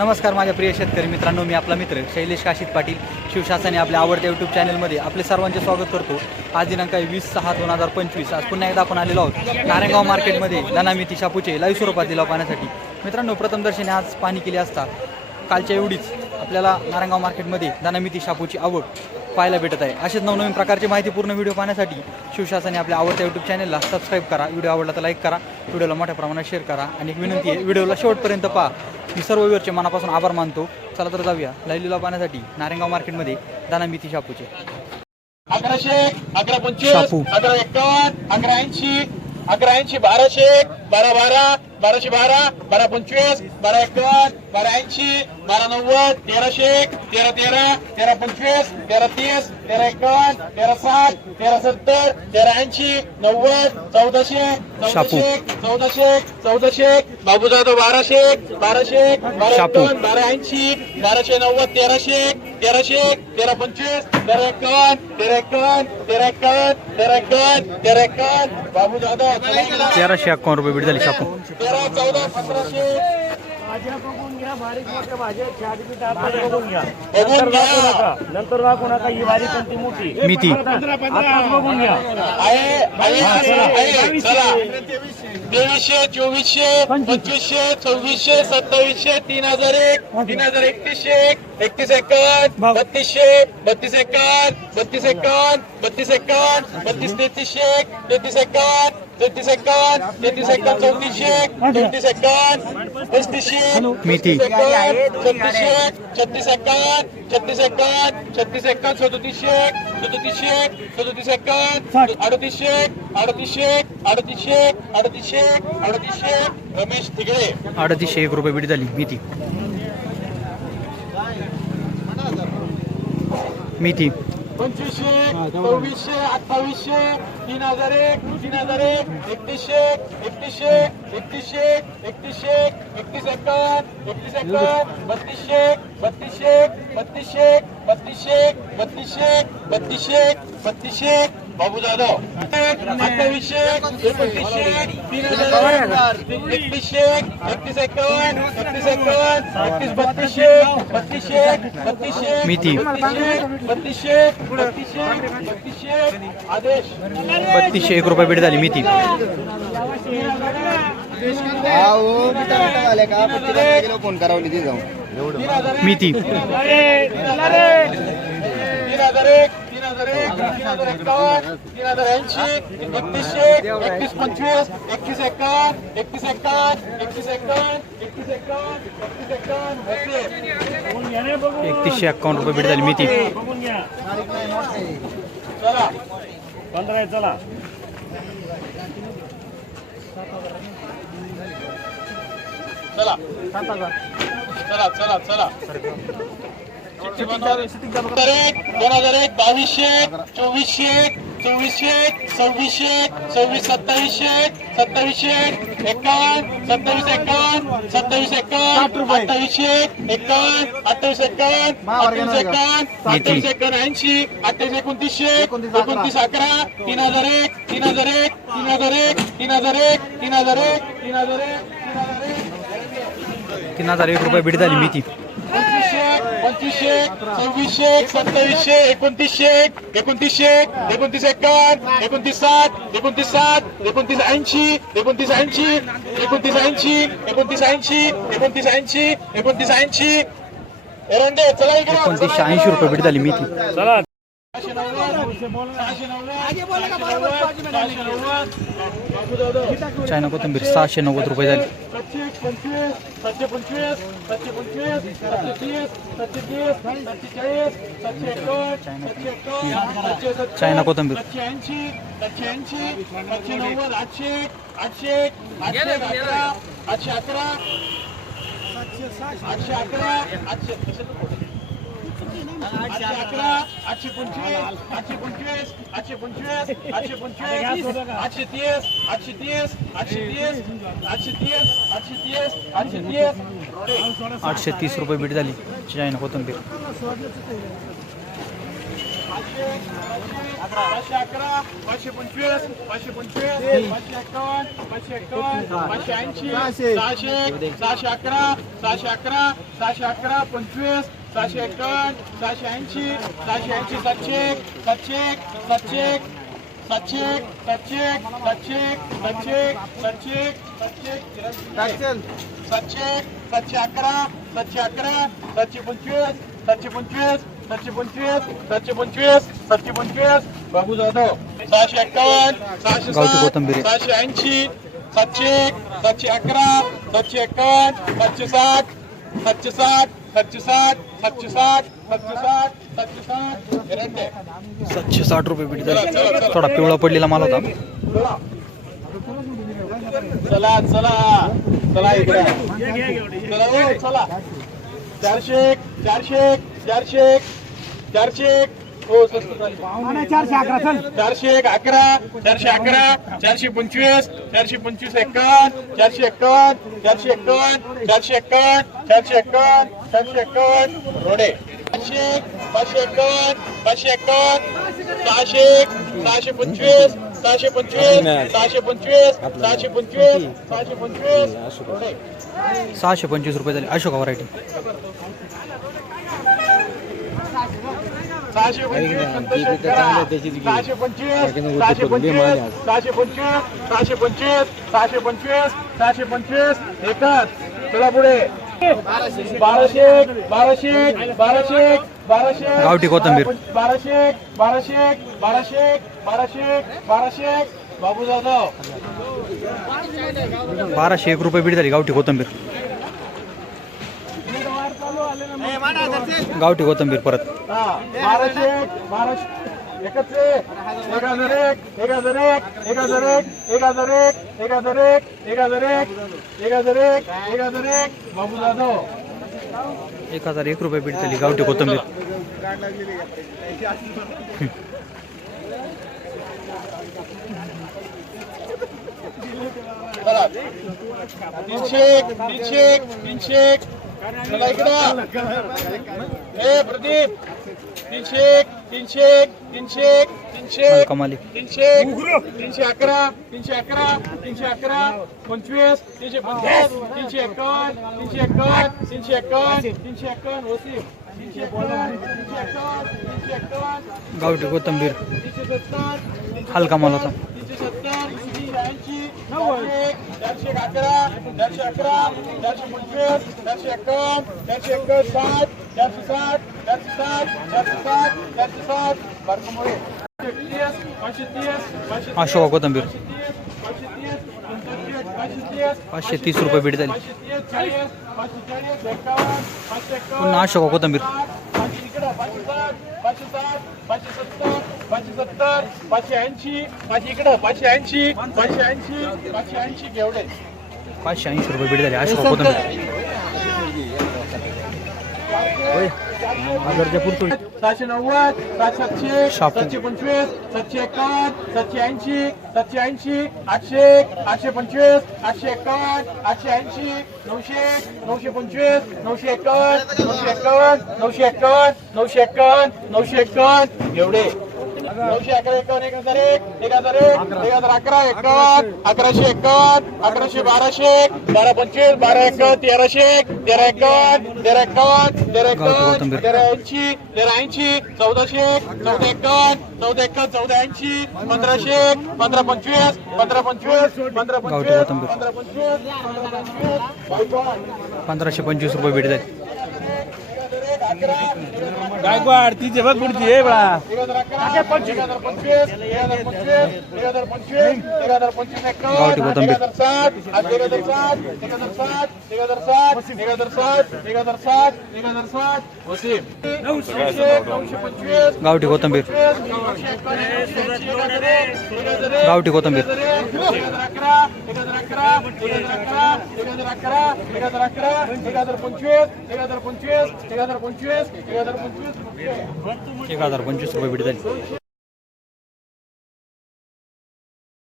नमस्कार माझ्या प्रिय शेतकरी मित्रांनो मी आपला मित्र शैलेश काशीत पाटील शिवशासने आपल्या आवडत्या यूट्यूब चॅनलमध्ये आपले सर्वांचे स्वागत करतो. आज दिनांक आहे वीस सहा दोन हजार पंचवीस आज पुन्हा एकदा आपण आलेलो आहोत नारायणगाव मार्केटमध्ये धनामिती शापूचे लाईव्ह स्वरूपात दिला पाहण्यासाठी. मित्रांनो प्रथमदर्शनी आज पाणी केली असता कालच्या एवढीच आपल्याला नारायणगाव मार्केटमध्ये धनामिती शापूची आवड पाहायला भेटत आहे. असेच नवनवीन प्रकारची माहितीपूर्ण व्हिडिओ पाहण्यासाठी शिवशासने आपल्या आवडत्या यूट्यूब चॅनलला सबस्क्राईब करा. व्हिडिओ आवडला तर लाईक करा. व्हिडिओला मोठ्या प्रमाणात शेअर करा. आणि एक विनंती आहे व्हिडिओला शेवटपर्यंत पहा. मी सर्व व्ह्यूअरचे मनापासून आभार मानतो. चला तर जाऊया. लाईव्हला पाहण्यासाठी नारायणगाव मार्केटमध्ये दानामिती शापूचे. अकराशे अकरा पंचवीस. अकरा एकावन्न अकरा ऐंशी अकरा ऐंशी बाराशे बारा बारा बाराशे बारा बारा पंचवीस बारा एकावन्न बारा ऐंशी बारा नव्वद तेराशे तेरा तेरा तेरा पंचवीस तेरा तीस तेरा एकावन्न तेरा साठ तेरा सत्तर तेरा ऐंशी नव्वद चौदाशे. चौदाशे चौदाशे चौदाशे बाबू जाधव बाराशे बाराशे बारा. एकावन्न बारा ऐंशी बाराशे नव्वद तेराशे तेराशे तेरा पंचवीस तेरा एकावन्न तेरा एकावन्न तेरा एकावन्न तेरा तेरा बाबू जाधव तेराशे अकावन्न रुपये भेट झाली शापू. तेरा चौदा बघून घ्या नंतर दाखवू नका. ही वारी कोणती मोठी. मिती आताच बघून घ्या. आहे आहे आहे चला. तेवीसशे चोवीसशे पंचवीसशे सव्वीसशे सत्तावीसशे तीन हजार एक तीन हजार एकतीसशे एक एकतीस एकावन्न बत्तीसशे बत्तीस एकावन्न बत्तीस एकावन्न बत्तीस एकावन्न बत्तीस तेहतीसशे एक तेहतीस एकावन्न. तेहतीस एक्कावन्न तेहतीस एक्कावन्न चौतीसशे एक चौतीस एक्कावन्न पस्तीसशे मेथी. छत्तीस छत्तीस एक्कावन्न छत्तीस एक्कावन्न छत्तीस एक्कावन्न सदोतीसशे एक सदोतीसशे एक सदोतीस एक्कावन्न अडतीसशे एक अडतीसशे रमेश तिगडे अडतीसशे एक रुपये बीट झाली मेथी मिती पंचवीसशे सव्वीसशे अठ्ठावीसशे तीन हजार एक तीन हजार एक एकतीसशे एकतीसशे एकतीसशे एकतीसशे एकतीस एकावन्न एकतीस एकावन्न बत्तीसशे बत्तीसशे बत्तीसशे बत्तीसशे बत्तीसशे बत्तीसशे बत्तीसशे बाबू जाधव अठ्ठावीसशे एकोणतीसशे तीन हजार एक, एकतीसशे एकतीस एकावन्न एकतीस एकावन्न एकतीस बत्तीसशे बत्तीसशे बत्तीसशे मिती. बत्तीसशे बत्तीसशे बत्तीसशे बत्तीसशे आदेश. बत्तीसशे एक रुपये भेट झाली मिती फोन करावली ते जाऊन? मिती तीन हजार एक हजार एक तीन हजार एकावन्न तीन हजार ऐंशी एकतीसशे एकतीस पंचवीस एकतीस एकावन्न एकतीस एकावन्न एकतीस एकावन्न एकतीस एकावन्न एकावन्न. एकतीसशे अकावन्न रुपये भेट झाली घ्या चला पंधरा आहे चला. चला. चला चला चला. दोन हजार एक बावीसशे चोवीसशे चोवीसशे सव्वीसशे सव्वीस सत्तावीसशे सत्तावीसशे एकावन्न सत्तावीस एकावन्न सत्तावीस एकावन्न अठ्ठावीसशे एकावन्न अठ्ठावीस एकावन्न अठ्ठावीस एकावन्न अठ्ठावीस एकावन्न ऐंशी अठ्ठावीस एकोणतीसशे एकोणतीस अकरा तीन हजार एक तीन हजार एक तीन हजार एक तीन हजार एक तीन हजार एक तीन हजार एक तीन हजार एक रुपये भेट झाली मी ती पंचवीसशे सव्वीसशे सत्तावीसशे एकोणतीसशे एकोणतीसशे एकोणतीस एकावन्न एकोणतीस सात एकोणतीस सात एकोणतीस ऐंशी एकोणतीस ऐंशी एकोणतीस ऐंशी एकोणतीस ऐंशी एकोणतीस ऐंशी एकोणतीस ऐंशी. एकोणतीसशे ऐंशी रुपये भेट झाली मिती चला. चायना कोथंबीर सहाशे नव्वद रुपये झाले. चायना कोथिंबीर. आठशे अकरा आठशे अकरा अकरा आठशे पंचवीस आठशे पंचवीस आठशे पंचवीस आठशे पंचवीस आठशे तीस आठशे तीस आठशे तीस आठशे तीस आठशे तीस आठशे तीस आठशे तीस रुपये भेट झाली चायना कोथिंबीर पाचशे अकरा पाचशे पंचवीस पाचशे पंचवीस पाचशे एकावन्न पाचशे एकावन्न पाचशे ऐंशी सहाशे सहाशे अकरा सहाशे अकरा सहाशे अकरा पंचवीस सहाशे एकावन्न सहाशे ऐंशी सहाशे ऐंशी सातशे सातशे सातशे सातशे सातशे सातशे सातशे सातशे सातशे सातशे सातशे अकरा सातशे अकरा सातशे पंचवीस सातशे पंचवीस सातशे पंचवीस सातशे पंचवीस सातशे पंचवीस बाबू जाधव सहाशे एक्कावन्न सहाशे सात. सहाशे ऐंशी सातशे सातशे अकरा सातशे एक्कावन्न सातशे साठ सातशे साठ सातशे साठ रुपये बीट झाली. थोडा पिवळा पडलेला माल होता. चला चला. चला इकडे. चला. चारशे एक, चारशे एक, चारशे एक, चारशे एक. हो स्वस्त चालले. चारशे एक अकरा चारशे अकरा चारशे पंचवीस चारशे पंचवीस एक्कावन्न चारशे एक्कावन्न चारशे एक्कावन्न चारशे एक्कावन्न चारशे एक्कावन्न चारशे एक्कावन्न रोडे. पाचशे एक, पाचशे एक्कावन्न पाचशे एक्कावन्न सहाशे एक, सहाशे पंचवीस सहाशे पंचवीस सहाशे पंचवीस सहाशे पंचवीस सहाशे पंचवीस. सहाशे पंचवीस रुपये झाले. अशोका व्हरायटी. सहाशे पंचवीस. सहाशे पंचवीस सहाशे पंचवीस सहाशे पंचवीस सहाशे पंचवीस सहाशे पंचवीस सहाशे पंचवीस. एकच. चला पुढे. बाराशे बाराशे बाराशे बाराशे गावठी कोथिंबीर. बाराशे बाराशे बाराशे बाराशे बाराशे बाबू जाधव. बाराशे एक रुपये बीट झाली गावठी कोथंबीर. गावठी कोथंबीर परत. एक हजार एक रुपये भेटतली गावठी कोथंबीर. तीनशे तीनशे तीनशे ए प्रदीप तीनशे एक, तीनशे एक, तीनशे एक, तीनशे तीनशे एक, तीनशे अकरा तीनशे अकरा तीनशे अकरा पंचवीस तीनशे पंचवीस तीनशे एकावन्न तीनशे एकावन्न तीनशे एकावन्न तीनशे एकावन्न तीनशे एकावन्न तीनशे एकावन्न तीनशे एकावन्न गावठी कोथंबीर हलका माल होता एकशे सत्तर एकशे ऐंशी चारशे अकरा अकरा पंचवीस सात साठ सात सात सात पाचशे अशोक कोथंबीर पाचशे तीस रुपये भेट झाली. पुन्हा अशोक कोथंबीर पाचशे साठ पाचशे सत्तर पाचशे सत्तर पाचशे ऐंशी पाचशे इकडं पाचशे ऐंशी पाचशे ऐंशी पाचशे ऐंशी घेवडे पाचशे ऐंशी रुपये बीट झाली. पुरतुळी सहाशे नव्वद सात सातशे. सातशे पंचवीस सातशे एकावन्न सातशे ऐंशी सातशे ऐंशी आठशे आठशे पंचवीस आठशे एकावन्न आठशे ऐंशी नऊशे नऊशे पंचवीस नऊशे एकावन्न नऊशे एकावन्न नऊशे एकावन्न नऊशे एकावन्न नऊशे एकावन्न एवढे. नऊशे अकरा एकावन्न एक हजार एक एक हजार एक एक हजार अकरा एकावन्न अकराशे एकावन्न अकराशे बाराशे बारा पंचवीस बारा एक तेराशे एक तेरा एकावन्न तेरा एकावन्न तेरा एकावन्न. तेरा ऐंशी तेरा ऐंशी चौदाशे एक चौदा एकावन्न चौदा एकावन्न चौदा ऐंशी पंधराशे एक पंधरा पंचवीस पंधरा पंचवीस पंधरा पंचवीस. पंधरा पंचवीस. पंधराशे पंचवीस रुपये बीट झाली गायकवाड तिचे बघ पुढची आहे बळा. गावठी कोथंबीर. गावठी कोथंबीर. गावठी कोथंबीर. अकरा, एक हजार अकरा, एक हजार अकरा, एक हजार अकरा, एक हजार पंचवीस, एक हजार पंचवीस, एक हजार पंचवीस, एक हजार पंचवीस एक हजार पंचवीस रुपये बीट झाली